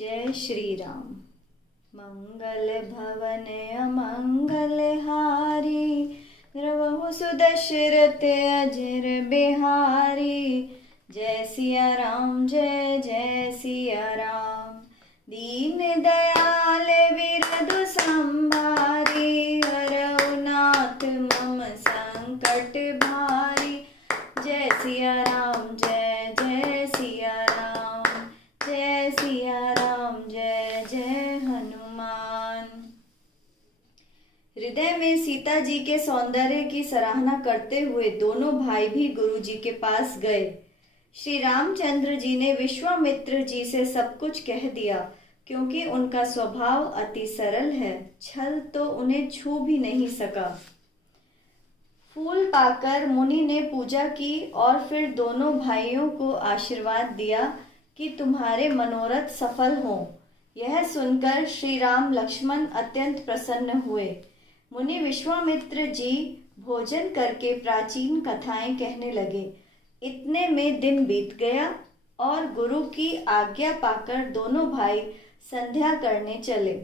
जय श्री राम। मंगल भवन अमंगल हारी, द्रवहु सुदशरथ अजर बिहारी। जय सिया राम जय जय सिया राम। दीन दयाल बिरधु संभारी, हरऊ नाथ मम संकट भारी। जय सिया राम जय जय सिया राम। जय सिया राम जय जय हनुमान। हृदय में सीता जी के सौंदर्य की सराहना करते हुए दोनों भाई भी गुरु जी के पास गए। श्री रामचंद्र जी ने विश्वामित्र जी से सब कुछ कह दिया, क्योंकि उनका स्वभाव अति सरल है, छल तो उन्हें छू भी नहीं सका। फूल पाकर मुनि ने पूजा की और फिर दोनों भाइयों को आशीर्वाद दिया कि तुम्हारे मनोरथ सफल हों। यह सुनकर श्री राम लक्ष्मण अत्यंत प्रसन्न हुए। मुनि विश्वामित्र जी भोजन करके प्राचीन कथाएं कहने लगे। इतने में दिन बीत गया और गुरु की आज्ञा पाकर दोनों भाई संध्या करने चले।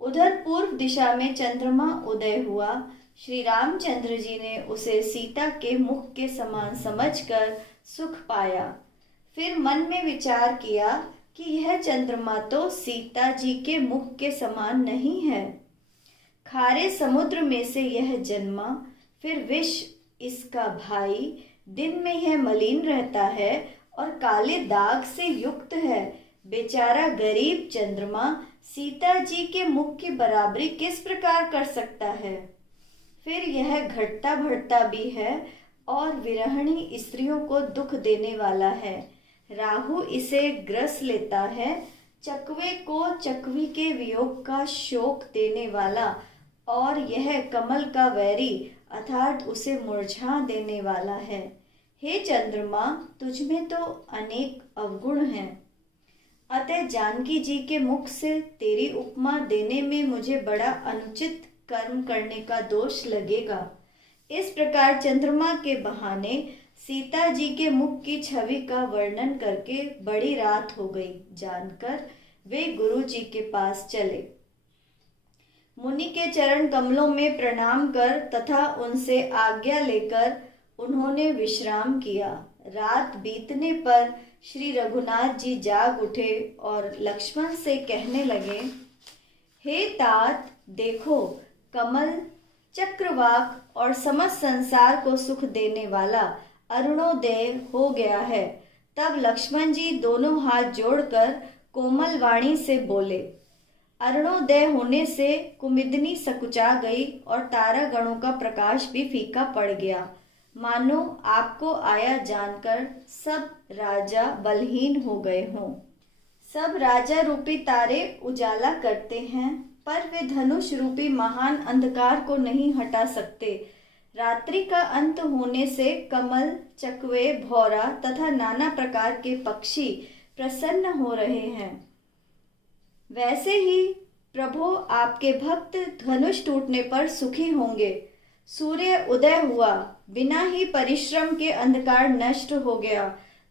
उधर पूर्व दिशा में चंद्रमा उदय हुआ। श्री रामचंद्र जी ने उसे सीता के मुख के समान समझकर सुख पाया। फिर मन में विचार किया कि यह चंद्रमा तो सीता जी के मुख के समान नहीं है। खारे समुद्र में से यह जन्मा, फिर विष इसका भाई। दिन में यह मलिन रहता है और काले दाग से युक्त है। बेचारा गरीब चंद्रमा सीता जी के मुख की बराबरी किस प्रकार कर सकता है। फिर यह घटता बढ़ता भी है और विरहिणी स्त्रियों को दुख देने वाला है। राहु इसे ग्रस लेता है। चकवे को चकवी के वियोग का शोक देने वाला, और यह कमल का वैरी अर्थात उसे मुरझा देने वाला है। हे चंद्रमा, तुझमें तो अनेक अवगुण हैं, अतः जानकी जी के मुख से तेरी उपमा देने में मुझे बड़ा अनुचित कर्म करने का दोष लगेगा। इस प्रकार चंद्रमा के बहाने सीता जी के मुख की छवि का वर्णन करके बड़ी रात हो गई जानकर वे गुरु जी के पास चले। मुनि के चरण कमलों में प्रणाम कर तथा उनसे आज्ञा लेकर उन्होंने विश्राम किया। रात बीतने पर श्री रघुनाथ जी जाग उठे और लक्ष्मण से कहने लगे, हे तात, देखो कमल, चक्रवाक और समस्त संसार को सुख देने वाला अरुणोदय हो गया है। तब लक्ष्मण जी दोनों हाथ जोड़कर कोमल वाणी से बोले। अरुणोदय होने से कुमुदिनी सकुचा गई और तारागणों का प्रकाश भी फीका पड़ गया। मानो आपको आया जानकर सब राजा बलहीन हो गए हों। सब राजा रूपी तारे उजाला करते हैं, पर वे धनुष रूपी महान अंधकार को नहीं हटा सकते। रात्रि का अंत होने से कमल, चकवे, भौरा तथा नाना प्रकार के पक्षी प्रसन्न हो रहे हैं। वैसे ही प्रभु आपके भक्त धनुष टूटने पर सुखी होंगे। सूर्य उदय हुआ, बिना ही परिश्रम के अंधकार नष्ट हो गया,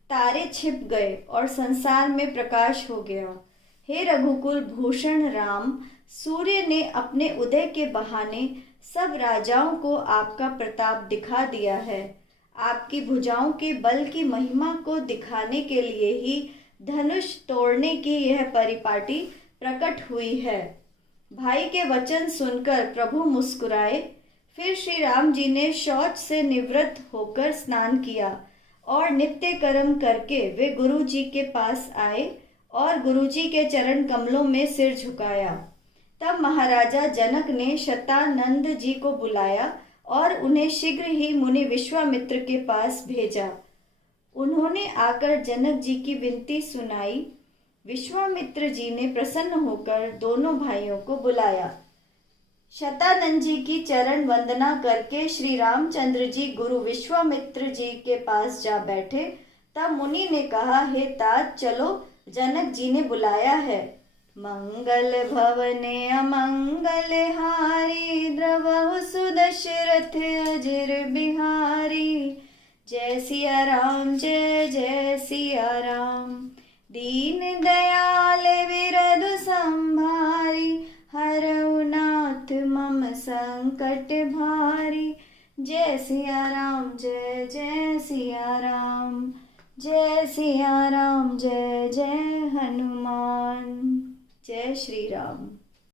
तारे छिप गए और संसार में प्रकाश हो गया। हे रघुकुल भूषण राम, सूर्य ने अपने उदय के बहाने सब राजाओं को आपका प्रताप दिखा दिया है। आपकी भुजाओं के बल की महिमा को दिखाने के लिए ही धनुष तोड़ने की यह परिपाटी प्रकट हुई है। भाई के वचन सुनकर प्रभु मुस्कुराए। फिर श्री राम जी ने शौच से निवृत्त होकर स्नान किया और नित्य कर्म करके वे गुरु जी के पास आए और गुरु जी के चरण कमलों में सिर झुकाया। तब महाराजा जनक ने शतानंद जी को बुलाया और उन्हें शीघ्र ही मुनि विश्वामित्र के पास भेजा। उन्होंने आकर जनक जी की विनती सुनाई। विश्वामित्र जी ने प्रसन्न होकर दोनों भाइयों को बुलाया। शतानंद जी की चरण वंदना करके श्री रामचंद्र जी गुरु विश्वामित्र जी के पास जा बैठे। तब मुनि ने कहा, हे तात, चलो, जनक जी ने बुलाया है। मंगल भवने अमंगल हारी, द्रवहु सुदशरथ अजर बिहारी। जय सिया राम जय जय सिया राम। दीन दयाल संकट भारी। जय सिया राम जय जय सिया राम, जय सिया राम जय जय हनुमान। जय श्री राम।